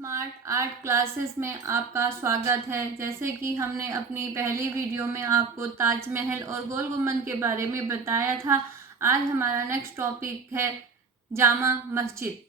Smart Art Classes में आपका स्वागत है। जैसे कि हमने अपनी पहली वीडियो में आपको ताजमहल और गोल गुम्बद के बारे में बताया था, आज हमारा नेक्स्ट टॉपिक है जामा मस्जिद।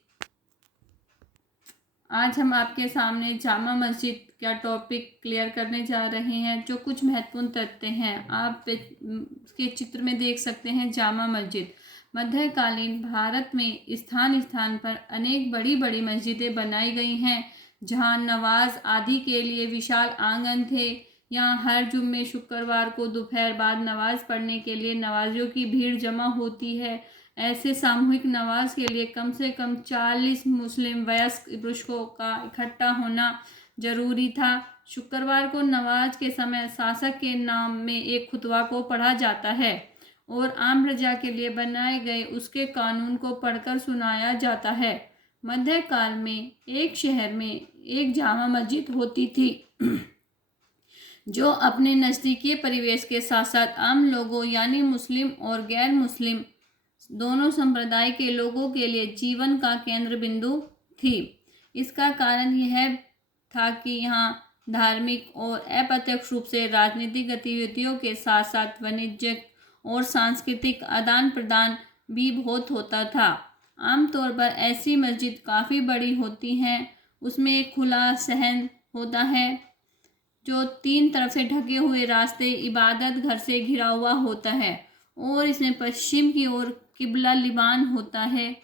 आज हम आपके सामने जामा मस्जिद का टॉपिक क्लियर करने जा रहे हैं। जो कुछ महत्वपूर्ण तथ्य हैं आप इसके चित्र में देख सकते हैं। जामा मस्जिद मध्यकालीन भारत में स्थान स्थान पर अनेक बड़ी बड़ी मस्जिदें बनाई गई हैं, जहां नमाज आदि के लिए विशाल आंगन थे। यहाँ हर जुम्मे शुक्रवार को दोपहर बाद नमाज पढ़ने के लिए नमाजियों की भीड़ जमा होती है। ऐसे सामूहिक नमाज के लिए कम से कम 40 मुस्लिम वयस्क पुरुषों का इकट्ठा होना जरूरी था। शुक्रवार को नमाज के समय शासक के नाम में एक खुतबा को पढ़ा जाता है और आम प्रजा के लिए बनाए गए उसके कानून को पढ़कर सुनाया जाता है। मध्यकाल में एक शहर में एक जामा मस्जिद होती थी जो अपने नज़दीकी परिवेश के साथ साथ आम लोगों यानी मुस्लिम और गैर मुस्लिम दोनों संप्रदाय के लोगों के लिए जीवन का केंद्र बिंदु थी। इसका कारण यह था कि यहाँ धार्मिक और अप्रत्यक्ष रूप से राजनीतिक गतिविधियों के साथ साथ वाणिज्यिक और सांस्कृतिक आदान प्रदान भी बहुत होता था। आमतौर पर ऐसी मस्जिद काफ़ी बड़ी होती हैं। उसमें एक खुला सहन होता है जो 3 तरफ से ढके हुए रास्ते इबादत घर से घिरा हुआ होता है और इसमें पश्चिम की ओर किबला लिबान होता है।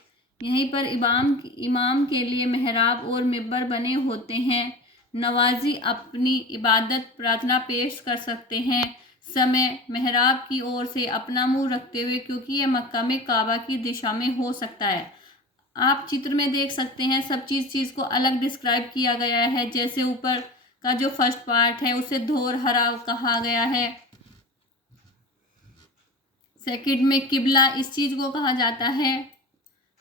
यहीं पर इमाम के लिए मेहराब और मिंबर बने होते हैं। नवाजी अपनी इबादत प्रार्थना पेश कर सकते हैं समय मेहराब की ओर से अपना मुंह रखते हुए, क्योंकि यह मक्का में काबा की दिशा में हो सकता है। आप चित्र में देख सकते हैं सब चीज़ को अलग डिस्क्राइब किया गया है। जैसे ऊपर का जो फर्स्ट पार्ट है उसे धोर हरा कहा गया है। सेकंड में किबला इस चीज़ को कहा जाता है।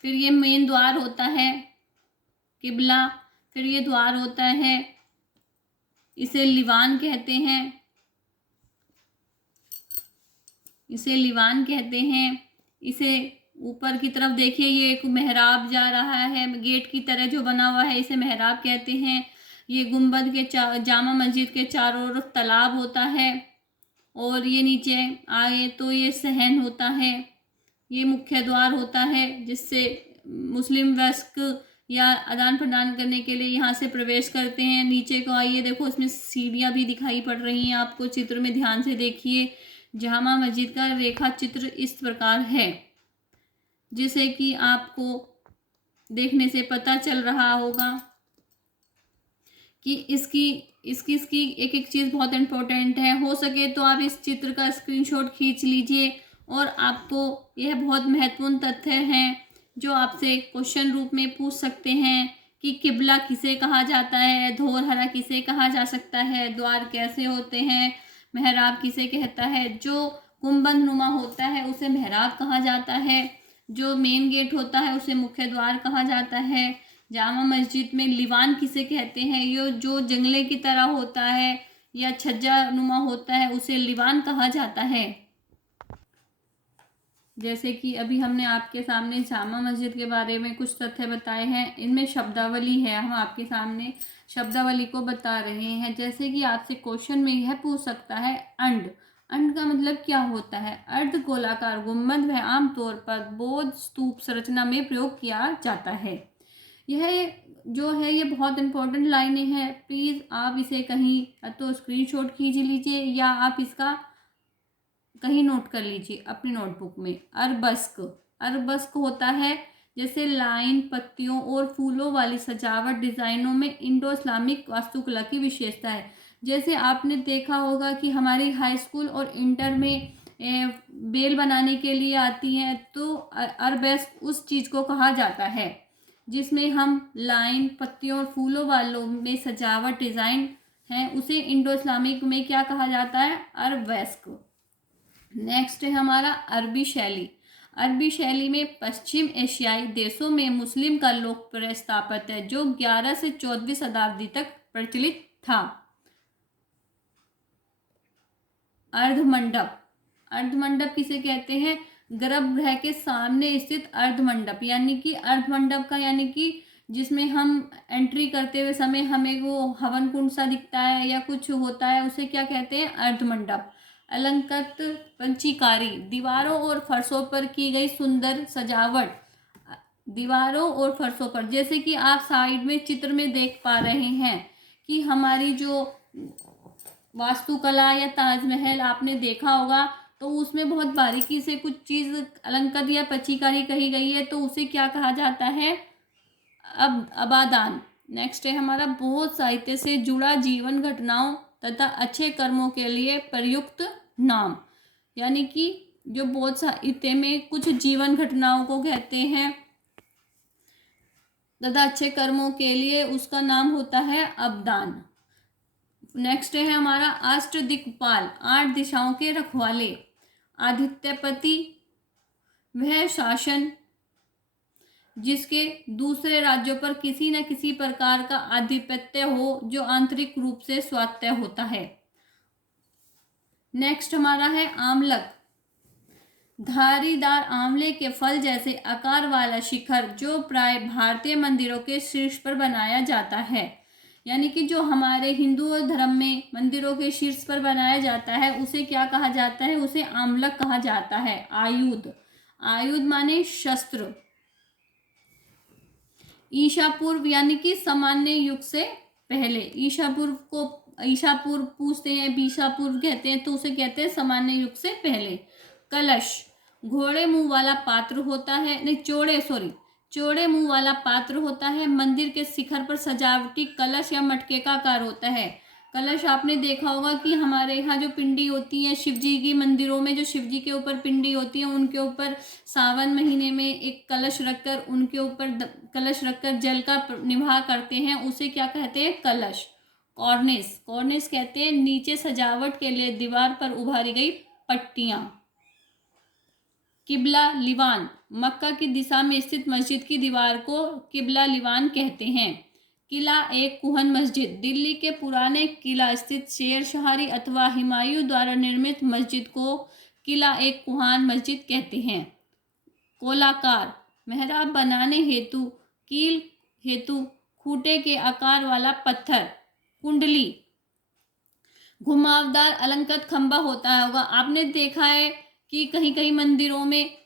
फिर ये मेन द्वार होता है किबला, फिर ये द्वार होता है, इसे लिवान कहते हैं, इसे ऊपर की तरफ देखिए ये एक मेहराब जा रहा है, गेट की तरह जो बना हुआ है इसे मेहराब कहते हैं। ये गुंबद के जामा मस्जिद के चारों ओर तालाब होता है और ये नीचे आए तो ये सहन होता है, ये मुख्य द्वार होता है जिससे मुस्लिम वयस्क या आदान प्रदान करने के लिए यहाँ से प्रवेश करते हैं। नीचे को आइए, देखो इसमें सीढ़ियाँ भी दिखाई पड़ रही हैं आपको, चित्र में ध्यान से देखिए। जामा मस्जिद का रेखा चित्र इस प्रकार है, जिसे कि आपको देखने से पता चल रहा होगा कि इसकी एक एक चीज़ बहुत इम्पोर्टेंट है। हो सके तो आप इस चित्र का स्क्रीनशॉट खींच लीजिए और आपको यह बहुत महत्वपूर्ण तथ्य हैं जो आपसे क्वेश्चन रूप में पूछ सकते हैं कि किबला किसे कहा जाता है, धोर हरा किसे कहा जा सकता है, द्वार कैसे होते हैं, मेहराब किसे कहता है, जो गुंबद नुमा होता है उसे मेहराब कहा जाता है, जो मेन गेट होता है उसे मुख्य द्वार कहा जाता है। जामा मस्जिद में लिवान किसे कहते हैं, ये जो जंगले की तरह होता है या छज्जा नुमा होता है उसे लिवान कहा जाता है। जैसे कि अभी हमने आपके सामने जामा मस्जिद के बारे में कुछ तथ्य बताए हैं, इनमें शब्दावली है, हम आपके सामने शब्दावली को बता रहे हैं। जैसे कि आपसे क्वेश्चन में यह पूछ सकता है अंड का मतलब क्या होता है। अर्ध गोलाकार गुंबद वह आमतौर पर बौद्ध स्तूप संरचना में प्रयोग किया जाता है। यह जो है ये बहुत इंपॉर्टेंट लाइनें हैं, प्लीज़ आप इसे कहीं तो स्क्रीनशॉट खींच लीजिए या आप इसका कहीं नोट कर लीजिए अपनी नोटबुक में। अरबस्क होता है जैसे लाइन, पत्तियों और फूलों वाली सजावट डिज़ाइनों में इंडो इस्लामिक वास्तुकला की विशेषता है। जैसे आपने देखा होगा कि हमारी हाई स्कूल और इंटर में बेल बनाने के लिए आती हैं, तो अरबस्क उस चीज़ को कहा जाता है जिसमें हम लाइन, पत्तियों और फूलों वालों में सजावट डिज़ाइन है, उसे इंडो इस्लामिक में क्या कहा जाता है, अरबस्क। नेक्स्ट है हमारा अरबी शैली। अरबी शैली में पश्चिम एशियाई देशों में मुस्लिम का लोकप्रिय स्थापत्य है जो 11 से 14वीं शताब्दी तक प्रचलित था। अर्धमंडप किसे कहते हैं, गर्भगृह के सामने स्थित अर्धमंडप, यानी कि अर्धमंडप का यानी कि जिसमें हम एंट्री करते हुए समय हमें वो हवन कुंड सा दिखता है या कुछ होता है, उसे क्या कहते हैं? अर्धमंडप। अलंकृत पंचीकारी, दीवारों और फर्शों पर की गई सुंदर सजावट। दीवारों और फर्शों पर, जैसे कि आप साइड में चित्र में देख पा रहे हैं कि हमारी जो वास्तुकला या ताजमहल आपने देखा होगा, तो उसमें बहुत बारीकी से कुछ चीज अलंकृत या पच्चीकारी कही गई है, तो उसे क्या कहा जाता है? अब अबादान। नेक्स्ट है हमारा बोध साहित्य से जुड़ा जीवन घटनाओं तथा अच्छे कर्मों के लिए प्रयुक्त नाम, यानी कि जो बोध साहित्य में कुछ जीवन घटनाओं को कहते हैं तथा अच्छे कर्मों के लिए उसका नाम होता है अबदान। नेक्स्ट है हमारा अष्टदिक्पाल, 8 दिशाओं के रखवाले। आदित्यपति, वह शासन जिसके दूसरे राज्यों पर किसी न किसी प्रकार का आधिपत्य हो, जो आंतरिक रूप से स्वायत्त होता है। नेक्स्ट हमारा है आमलक, धारीदार आंवले के फल जैसे आकार वाला शिखर, जो प्राय भारतीय मंदिरों के शीर्ष पर बनाया जाता है। यानी कि जो हमारे हिंदू धर्म में मंदिरों के शीर्ष पर बनाया जाता है, उसे क्या कहा जाता है? उसे आमलक कहा जाता है। आयुध, आयुध माने शस्त्र। ईशा पूर्व, यानी कि सामान्य युग से पहले। ईशा पूर्व को ईशा पूर्व पूछते हैं, बीसा पूर्व कहते हैं, तो उसे कहते हैं सामान्य युग से पहले। कलश, घोड़े मुंह वाला पात्र होता है, नहीं चौड़े मुंह वाला पात्र होता है। मंदिर के शिखर पर सजावटी कलश या मटके का आकार होता है। कलश आपने देखा होगा कि हमारे यहाँ जो पिंडी होती है शिव जी की, मंदिरों में जो शिव जी के ऊपर पिंडी होती है, उनके ऊपर सावन महीने में एक कलश रखकर उनके ऊपर कलश रखकर जल का निवाह करते हैं, उसे क्या कहते हैं? कलश। कॉर्निस, कॉर्निस कहते हैं नीचे सजावट के लिए दीवार पर उभारी गई पट्टियां। किबला लिवान, मक्का की दिशा में स्थित मस्जिद की दीवार को किबला लिवान कहते हैं। किला एक कुहन मस्जिद, दिल्ली के पुराने किला स्थित शेर शहारी अथवा हुमायूं द्वारा निर्मित मस्जिद को किला एक कुहान मस्जिद कहते हैं। कोलाकार, मेहराब बनाने हेतु कील हेतु खूंटे के आकार वाला पत्थर। कुंडली, घुमावदार अलंकृत खंबा होता होगा, आपने देखा है कि कहीं कहीं मंदिरों में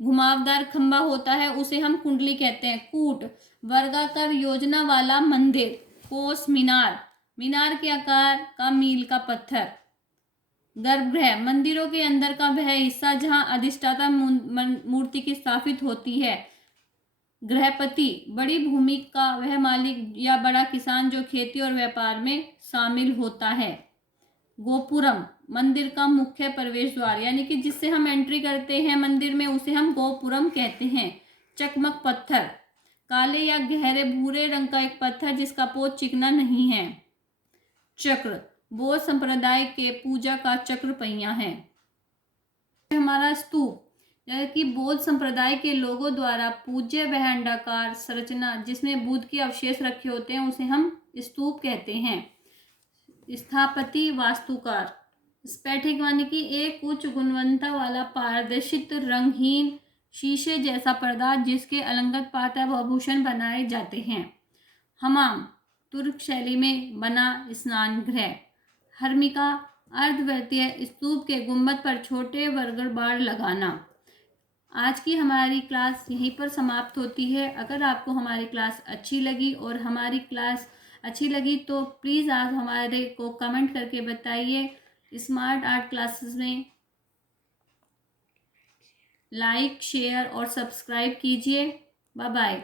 घुमावदार खंबा होता है, उसे हम कुंडली कहते हैं। कूट, वर्गाकार योजना वाला मंदिर। कोस, मीनार, मीनार के आकार का मील का पत्थर। गर्भगृह, मंदिरों के अंदर का वह हिस्सा जहां अधिष्ठाता मूर्ति की स्थापित होती है। गृहपति, बड़ी भूमि का वह मालिक या बड़ा किसान जो खेती और व्यापार में शामिल होता है। गोपुरम, मंदिर का मुख्य प्रवेश द्वार, यानी कि जिससे हम एंट्री करते हैं मंदिर में, उसे हम गोपुरम कहते हैं। चकमक पत्थर, काले या गहरे भूरे रंग का एक पत्थर जिसका पोत चिकना नहीं है। चक्र, बौद्ध संप्रदाय के पूजा का चक्र पहिया है। हमारा स्तूप, जैसे कि बौद्ध संप्रदाय के लोगों द्वारा पूज्य वह अंडाकार संरचना जिसमें बुद्ध के अवशेष रखे होते हैं, उसे हम स्तूप कहते हैं। स्थापति, वास्तुकार। स्फटिक यानी कि एक उच्च गुणवत्ता वाला पारदर्शित रंगहीन शीशे जैसा पदार्थ जिसके अलंकृत पात्र व आभूषण बनाए जाते हैं। हमाम, तुर्क शैली में बना स्नान गृह। हर्मिका, अर्धवृत्तीय स्तूप के गुंबद पर छोटे वर्गर बाड़ लगाना। आज की हमारी क्लास यहीं पर समाप्त होती है। अगर आपको हमारी क्लास अच्छी लगी और हमारी क्लास अच्छी लगी तो प्लीज़ आप हमारे को कमेंट करके बताइए। स्मार्ट आर्ट क्लासेस में लाइक, शेयर और सब्सक्राइब कीजिए। Bye bye.